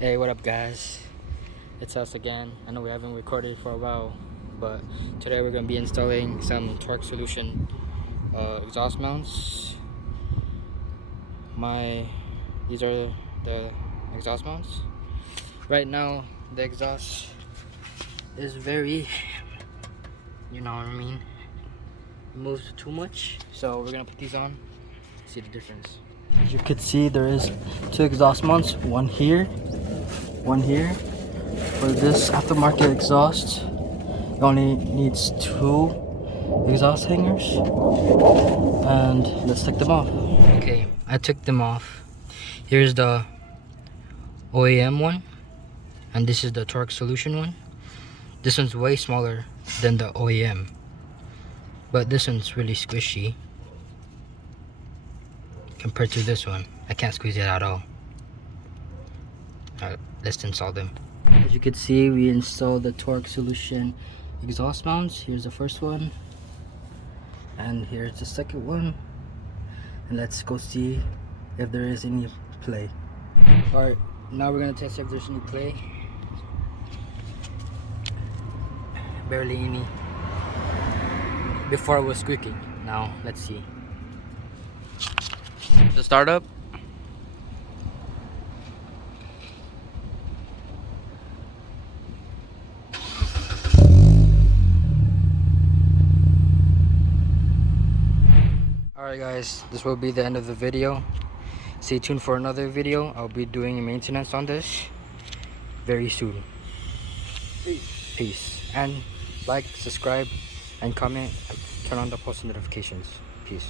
Hey, what up, guys? It's us again. I know we haven't recorded for a while, but today we're gonna be installing some torque solution exhaust mounts. These are the exhaust mounts. Right now, the exhaust is very, you know what I mean, moves too much. So we're gonna put these on. See the difference. As you can see, there is two exhaust mounts. One here, one here. For this aftermarket exhaust, it only needs two exhaust hangers, and let's take them off. Okay, I took them off. Here's the OEM one, and this is the torque solution one. This one's way smaller than the OEM, but this one's really squishy compared to this one. I can't squeeze it at all. Let's install them. As you can see, we installed the torque solution exhaust mounts. Here's the first one, and here's the second one, and let's go see if there is any play. All right, now we're gonna test if there's any play. Barely any. Before it was squeaking. Now let's see. The startup. Alright guys, this will be the end of the video. Stay tuned for another video. I'll be doing maintenance on this very soon. Peace. And like, subscribe, and comment. Turn on the post notifications. Peace.